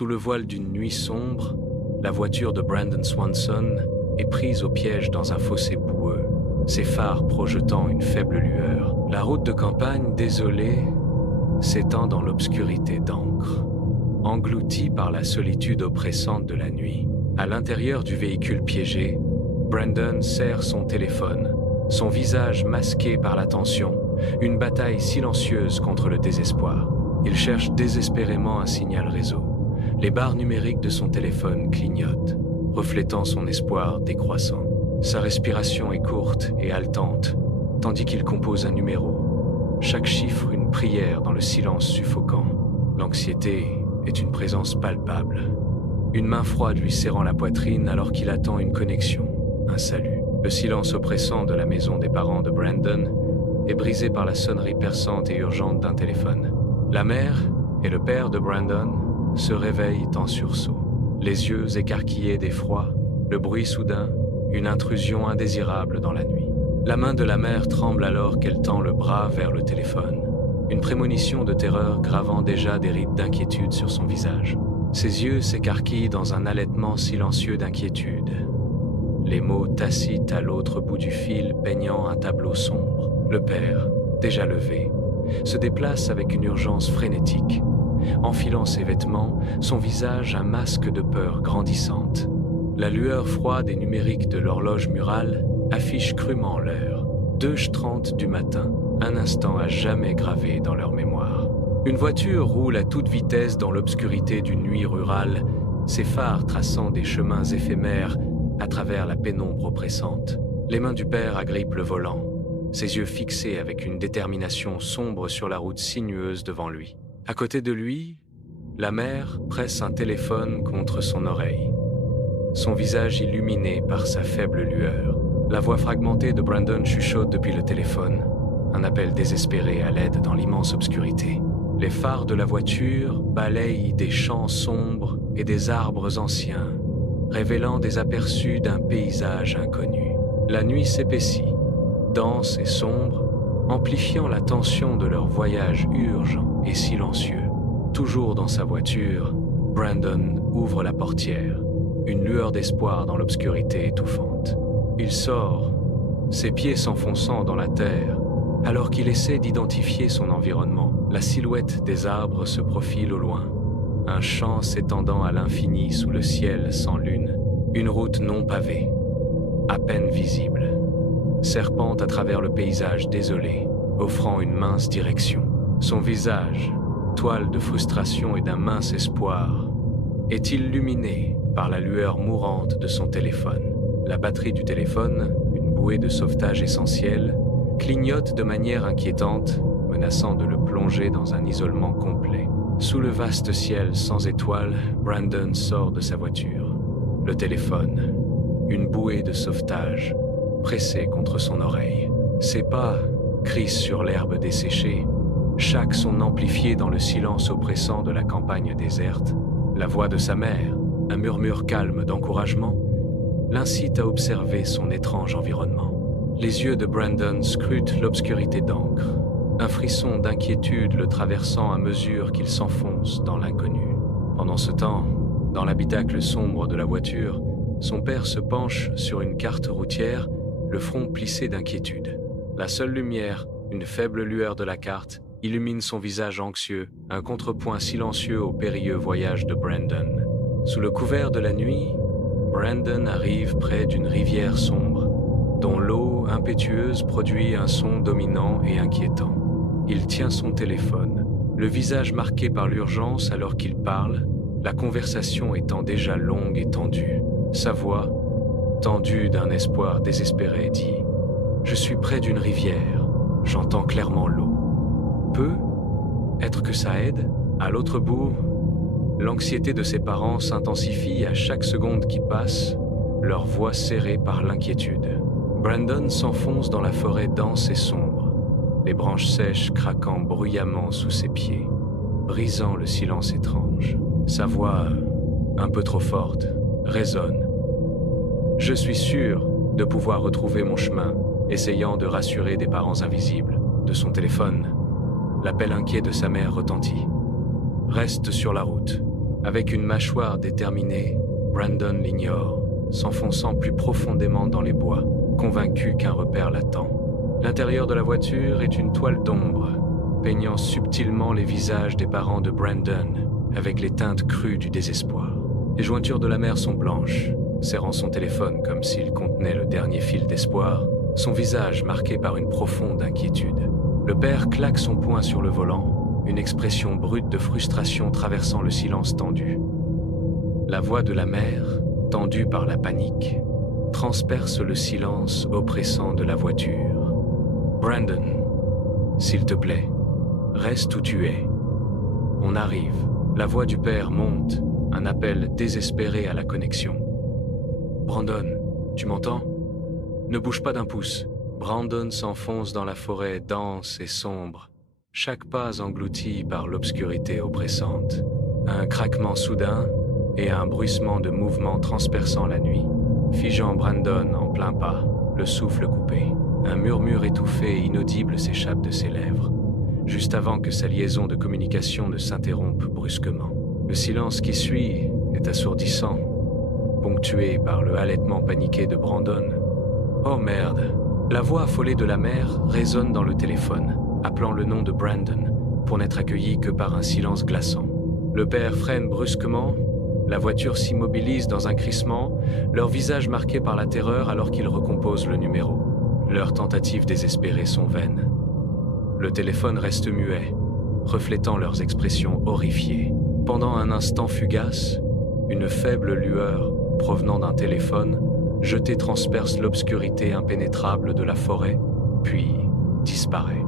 Sous le voile d'une nuit sombre, la voiture de Brandon Swanson est prise au piège dans un fossé boueux, ses phares projetant une faible lueur. La route de campagne, désolée, s'étend dans l'obscurité d'encre, engloutie par la solitude oppressante de la nuit. À l'intérieur du véhicule piégé, Brandon serre son téléphone, son visage masqué par la tension, une bataille silencieuse contre le désespoir. Il cherche désespérément un signal réseau. Les barres numériques de son téléphone clignotent, reflétant son espoir décroissant. Sa respiration est courte et haletante, tandis qu'il compose un numéro. Chaque chiffre une prière dans le silence suffocant. L'anxiété est une présence palpable. Une main froide lui serrant la poitrine alors qu'il attend une connexion, un salut. Le silence oppressant de la maison des parents de Brandon est brisé par la sonnerie perçante et urgente d'un téléphone. La mère et le père de Brandon se réveillent en sursaut. Les yeux écarquillés d'effroi, le bruit soudain, une intrusion indésirable dans la nuit. La main de la mère tremble alors qu'elle tend le bras vers le téléphone, une prémonition de terreur gravant déjà des rides d'inquiétude sur son visage. Ses yeux s'écarquillent dans un halètement silencieux d'inquiétude. Les mots tacites à l'autre bout du fil peignant un tableau sombre. Le père, déjà levé, se déplace avec une urgence frénétique. Enfilant ses vêtements, son visage un masque de peur grandissante. La lueur froide et numérique de l'horloge murale affiche crûment l'heure. 2h30 du matin, un instant à jamais gravé dans leur mémoire. Une voiture roule à toute vitesse dans l'obscurité d'une nuit rurale, ses phares traçant des chemins éphémères à travers la pénombre oppressante. Les mains du père agrippent le volant, ses yeux fixés avec une détermination sombre sur la route sinueuse devant lui. À côté de lui, la mère presse un téléphone contre son oreille, son visage illuminé par sa faible lueur. La voix fragmentée de Brandon chuchote depuis le téléphone, un appel désespéré à l'aide dans l'immense obscurité. Les phares de la voiture balayent des champs sombres et des arbres anciens, révélant des aperçus d'un paysage inconnu. La nuit s'épaissit, dense et sombre, amplifiant la tension de leur voyage urgent et silencieux. Toujours dans sa voiture, Brandon ouvre la portière, une lueur d'espoir dans l'obscurité étouffante. Il sort, ses pieds s'enfonçant dans la terre, alors qu'il essaie d'identifier son environnement. La silhouette des arbres se profile au loin, un champ s'étendant à l'infini sous le ciel sans lune, une route non pavée, à peine visible, serpente à travers le paysage désolé, offrant une mince direction. Son visage, toile de frustration et d'un mince espoir, est illuminé par la lueur mourante de son téléphone. La batterie du téléphone, une bouée de sauvetage essentielle, clignote de manière inquiétante, menaçant de le plonger dans un isolement complet. Sous le vaste ciel sans étoiles, Brandon sort de sa voiture. Le téléphone, une bouée de sauvetage, pressée contre son oreille. Ses pas crissent sur l'herbe desséchée, chaque son amplifié dans le silence oppressant de la campagne déserte. La voix de sa mère, un murmure calme d'encouragement, l'incite à observer son étrange environnement. Les yeux de Brandon scrutent l'obscurité d'encre, un frisson d'inquiétude le traversant à mesure qu'il s'enfonce dans l'inconnu. Pendant ce temps, dans l'habitacle sombre de la voiture, son père se penche sur une carte routière, le front plissé d'inquiétude. La seule lumière, une faible lueur de la carte, illumine son visage anxieux, un contrepoint silencieux au périlleux voyage de Brandon. Sous le couvert de la nuit, Brandon arrive près d'une rivière sombre, dont l'eau impétueuse produit un son dominant et inquiétant. Il tient son téléphone, le visage marqué par l'urgence alors qu'il parle, la conversation étant déjà longue et tendue. Sa voix, tendue d'un espoir désespéré, dit « Je suis près d'une rivière, j'entends clairement l'eau. Peut être que ça aide ?» À l'autre bout, l'anxiété de ses parents s'intensifie à chaque seconde qui passe, leur voix serrée par l'inquiétude. Brandon s'enfonce dans la forêt dense et sombre, les branches sèches craquant bruyamment sous ses pieds, brisant le silence étrange. Sa voix, un peu trop forte, résonne. Je suis sûr de pouvoir retrouver mon chemin, essayant de rassurer des parents invisibles. De son téléphone, l'appel inquiet de sa mère retentit. Reste sur la route. Avec une mâchoire déterminée, Brandon l'ignore, s'enfonçant plus profondément dans les bois, convaincu qu'un repère l'attend. L'intérieur de la voiture est une toile d'ombre, peignant subtilement les visages des parents de Brandon, avec les teintes crues du désespoir. Les jointures de la mère sont blanches, serrant son téléphone comme s'il contenait le dernier fil d'espoir, son visage marqué par une profonde inquiétude. Le père claque son poing sur le volant, une expression brute de frustration traversant le silence tendu. La voix de la mère, tendue par la panique, transperce le silence oppressant de la voiture. « Brandon, s'il te plaît, reste où tu es. On arrive. » La voix du père monte, un appel désespéré à la connexion. « Brandon, tu m'entends? Ne bouge pas d'un pouce. » Brandon s'enfonce dans la forêt dense et sombre, chaque pas englouti par l'obscurité oppressante. Un craquement soudain et un bruissement de mouvements transperçant la nuit, figeant Brandon en plein pas, le souffle coupé. Un murmure étouffé et inaudible s'échappe de ses lèvres, juste avant que sa liaison de communication ne s'interrompe brusquement. Le silence qui suit est assourdissant, ponctué par le halètement paniqué de Brandon. « Oh merde !» La voix affolée de la mère résonne dans le téléphone, appelant le nom de Brandon, pour n'être accueilli que par un silence glaçant. Le père freine brusquement, la voiture s'immobilise dans un crissement, leur visage marqué par la terreur alors qu'ils recomposent le numéro. Leurs tentatives désespérées sont vaines. Le téléphone reste muet, reflétant leurs expressions horrifiées. Pendant un instant fugace, une faible lueur, provenant d'un téléphone, jeté transperce l'obscurité impénétrable de la forêt, puis disparaît.